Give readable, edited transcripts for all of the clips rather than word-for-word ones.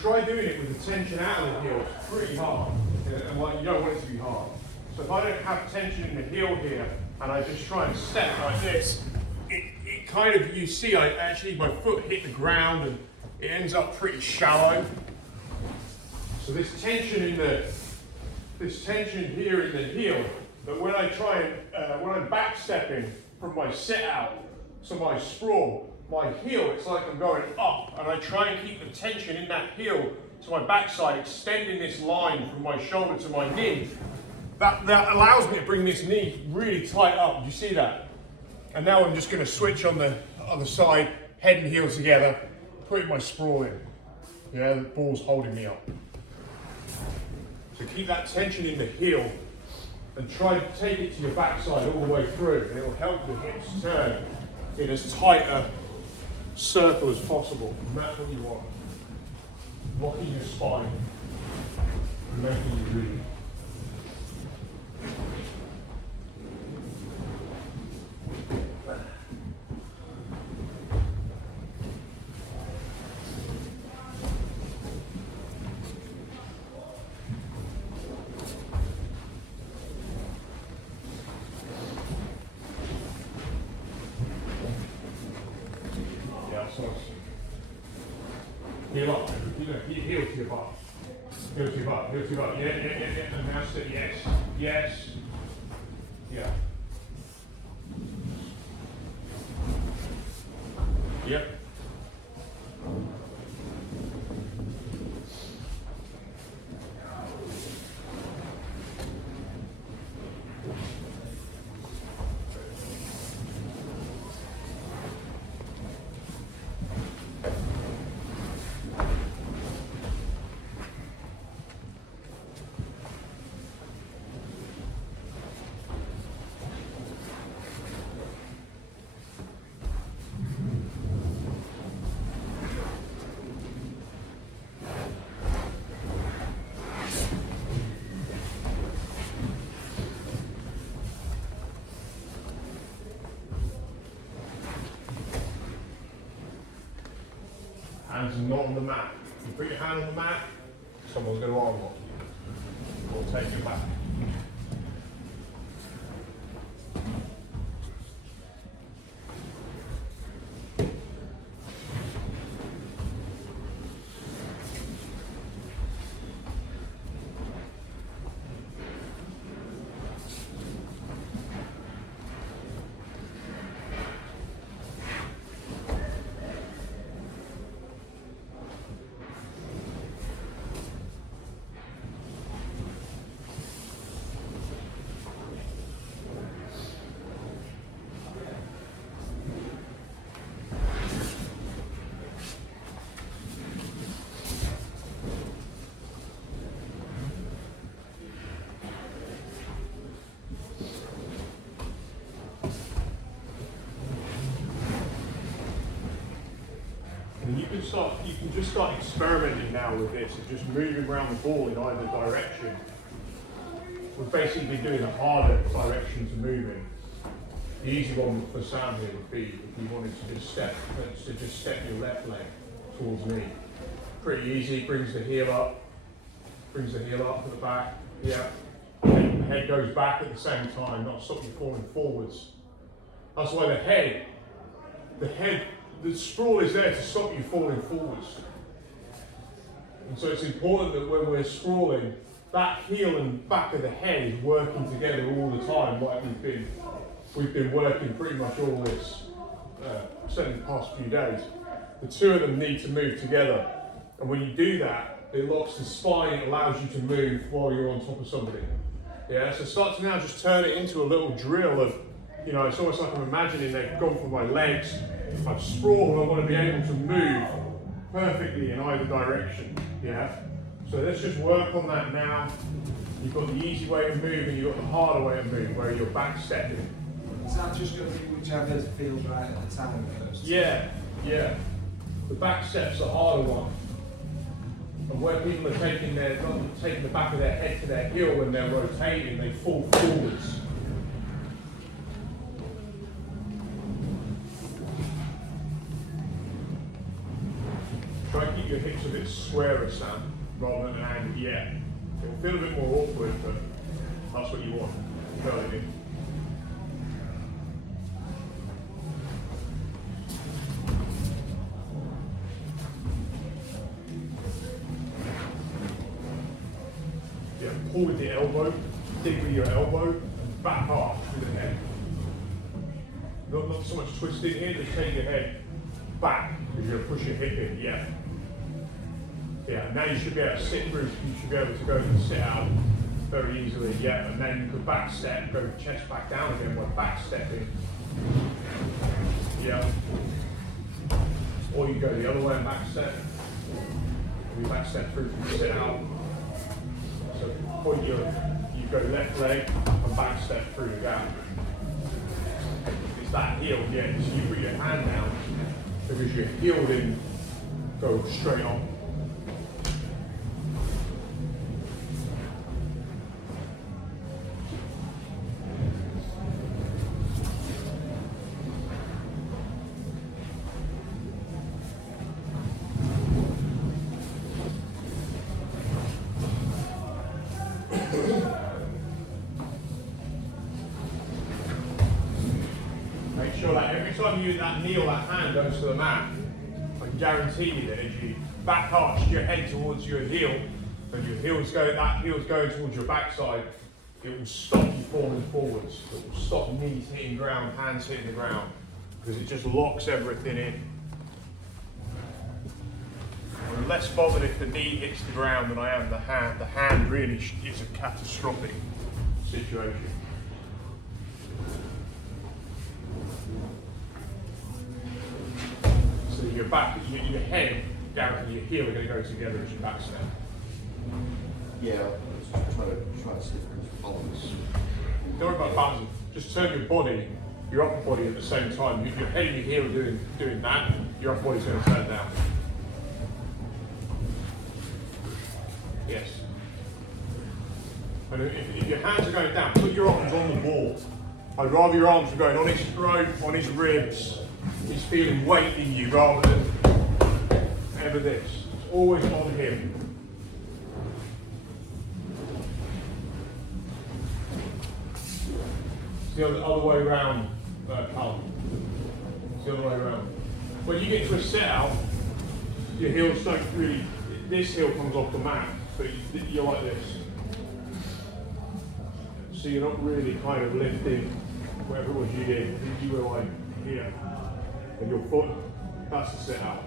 try doing it with the tension out of the heel. It's pretty hard, and like you don't want it to be hard. So if I don't have tension in the heel here, and I just try and step like this, it kind of, you see, my foot hit the ground, and it ends up pretty shallow. So this tension here in the heel, that when I try and when I'm back stepping from my sit out to my sprawl, my heel, it's like I'm going up, and I try and keep the tension in that heel to my backside, extending this line from my shoulder to my knee. That allows me to bring this knee really tight up. Do you see that? And now I'm just going to switch on the other side, head and heel together, putting my sprawl in. Yeah, the ball's holding me up. So keep that tension in the heel and try to take it to your backside all the way through, and it will help your hips turn in as tight a circle as possible. And that's what you want. Locking your spine and making you breathe. Heel up, heel to your butt. Heel to your butt, heel to your butt. Yeah. And now sit, yes. Yeah. Yep. Hands are not on the mat. You put your hand on the mat, someone's going to arm lock you or take you back. And you can just start experimenting now with this and just moving around the ball in either direction. We're basically doing a harder direction to move in. The easy one for Sam here would be if you wanted to just step your left leg towards me. Pretty easy, brings the heel up to the back, yeah. And the head goes back at the same time, not stop you falling forwards. That's why the sprawl is there to stop you falling forwards. And so it's important that when we're sprawling, that heel and back of the head is working together all the time, like we've been working pretty much all this, certainly the past few days. The two of them need to move together. And when you do that, it locks the spine, it allows you to move while you're on top of somebody. Yeah, so start to now just turn it into a little drill of, it's almost like I'm imagining they've gone from my legs, I've sprawled, I want to be able to move perfectly in either direction, yeah? So let's just work on that now. You've got the easy way of moving, you've got the harder way of moving, where you're back stepping. Is that just going to be whichever feels right at the time first? Yeah. The back step's the harder one. And where people are taking the back of their head to their heel when they're rotating, they fall forwards. Try and keep your hips a bit squarer stand rather than an angle. Yeah, it will feel a bit more awkward, but that's what you want. You know what I mean? Yeah, pull with the elbow, dig with your elbow, and back arch with the head. Not so much twisted here, just take your head back, because you're going to push your hip in, yeah. Yeah, now you should be able to sit through, you should be able to go and sit out very easily, yeah, and then you could back step, go chest back down again by back stepping. Yeah. Or you go the other way and back step. Or you back step through and sit out. So point you go left leg and back step through the gap. It's that heel, yeah, so you put your hand down because your heel didn't go straight on. Make sure that every time you do that knee or that hand goes to the mat, I can guarantee you that if you back arch your head towards your heel, and your heel's going towards your backside, it will stop you falling forwards. It will stop knees hitting ground, hands hitting the ground, because it just locks everything in. I'm less bothered if the knee hits the ground than I am the hand. The hand really is a catastrophic situation. So your back, your head down and your heel are going to go together as your back step. Yeah, let's try to see if we can balance. Don't worry about balance. Just turn your body, your upper body at the same time. Your head and your heel are doing that. Your upper body's going to turn down. Yes. And if your hands are going down, put your arms on the ball. I'd rather your arms are going on his throat, on his ribs. He's feeling weight in you rather than ever this. It's always on him. It's the other way around, Carl. It's the other way around. When you get to a set out, your heels don't really, this heel comes off the mat, but you're like this. So you're not really kind of lifting whatever it was you did. You were like here. And your foot, that's the sit out.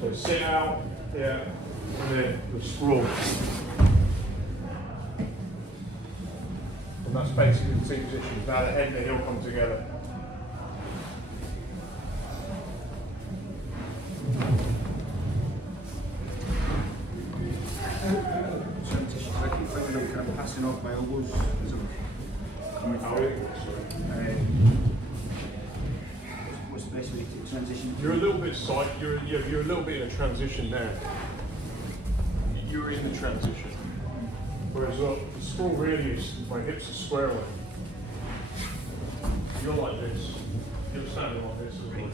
So sit out, yeah, and then the sprawl. And that's basically the two positions. Now the head and the heel come together. I keep thinking I'm passing off my elbows as I'm coming through. What's the best way to transition? You're a little bit side. You're a little bit in a transition there. You're in the transition. Whereas the sprawl really is my hips are square away. You're like this. You're standing like this as well.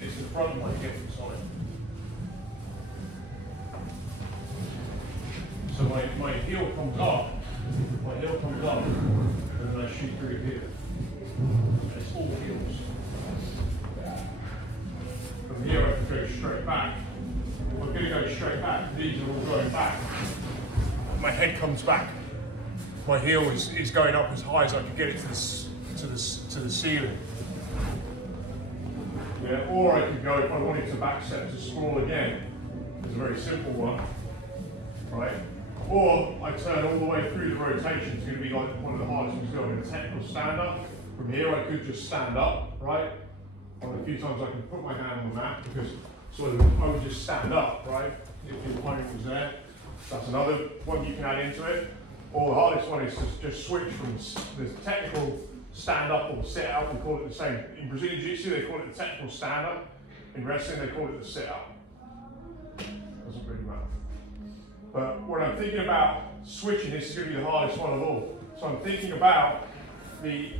It's the front of my hip side. So my heel comes up, and then I shoot through here. And it's all heels. From here I can go straight back. If I'm going to go straight back, these are all going back. My head comes back. My heel is going up as high as I can get it to the ceiling. Yeah, or I could go, if I wanted to back step to sprawl again, it's a very simple one, right? Or I turn all the way through the rotation. It's going to be like one of the hardest things to do. I'm in a technical stand up. From here I could just stand up, right? Or a few times I can put my hand on the mat because sort of I would just stand up, right? If your opponent was there. That's another one you can add into it. Or the hardest one is to just switch from the technical stand up or sit out. We call it the same. In Brazilian Jiu-Jitsu they call it the technical stand up. In wrestling they call it the sit out. Doesn't really matter. But when I'm thinking about switching, this is going to be the hardest one of all. So I'm thinking about the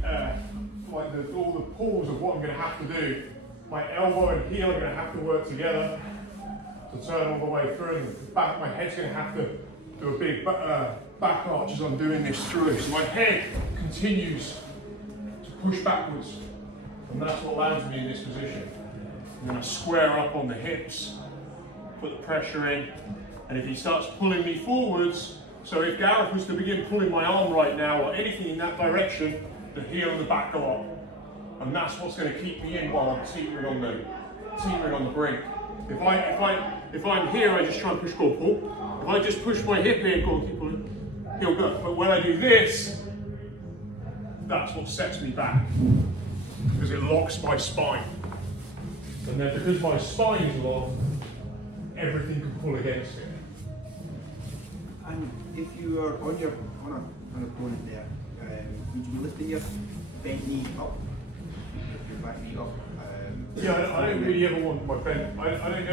all the pulls of what I'm going to have to do. My elbow and heel are going to have to work together. to turn all the way through, and the back of my head's going to have to do a big back arch as I'm doing this through. So my head continues to push backwards, and that's what lands me in this position. I'm going to square up on the hips, put the pressure in, and if he starts pulling me forwards, so if Gareth was to begin pulling my arm right now or anything in that direction, the heel and the back go up. And that's what's going to keep me in while I'm teetering on the brink. If I'm here, I just try and push, go, pull. If I just push my hip in, go, keep pulling, he'll go. But when I do this, that's what sets me back, because it locks my spine. And then because my spine is locked, everything can pull against it. And if you are on an opponent there, would you be lifting your bent knee up, your back knee up? Yeah, I don't really ever want my bent. I don't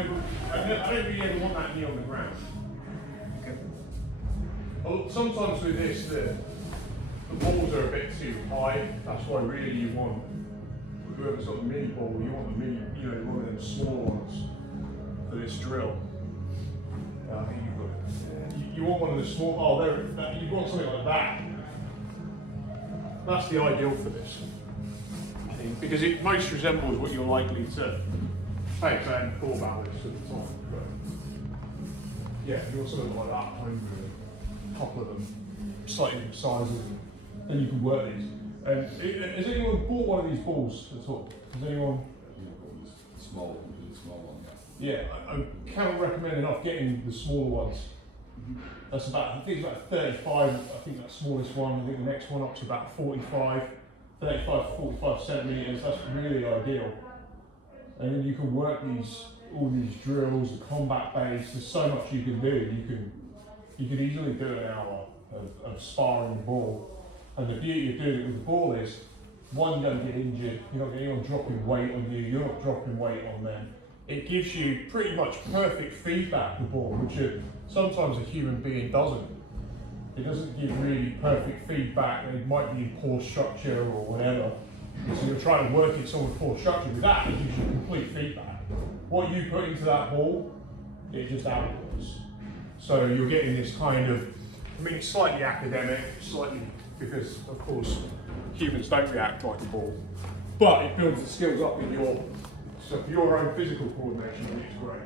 really ever want that knee on the ground. Okay. Sometimes with this, the balls are a bit too high. That's why really you want, whoever's got the mini ball, you want the mini, you know, one of them small ones for this drill. I think you've got, you want one of the small, you want something like that. That's the ideal for this, I think, because it most resembles what you're likely to take. I hadn't thought about this at the time, but yeah, you want something like that, home with a couple of them, slightly different sizes, and you can work these. Has anyone bought one of these balls at all? Has anyone? Small one. Yeah, I cannot recommend enough getting the smaller ones. That's about, I think it's about 35, I think that smallest one. I think the next one up to about 35 to 45 centimeters. That's really ideal. And then you can work all these drills, the combat base. There's so much you can do. You could easily do an hour of sparring the ball. And the beauty of doing it with the ball is, one, you don't get injured. You're not getting anyone dropping weight on you. You're not dropping weight on them. It gives you pretty much perfect feedback, the ball, which sometimes a human being doesn't. It doesn't give really perfect feedback. It might be in poor structure or whatever. So you're trying to work it some with poor structure. With that, it gives you complete feedback. What you put into that ball, it just outputs. So you're getting this kind of, I mean, it's slightly academic, because of course humans don't react like a ball, but it builds the skills up in so for your own physical coordination, it's great.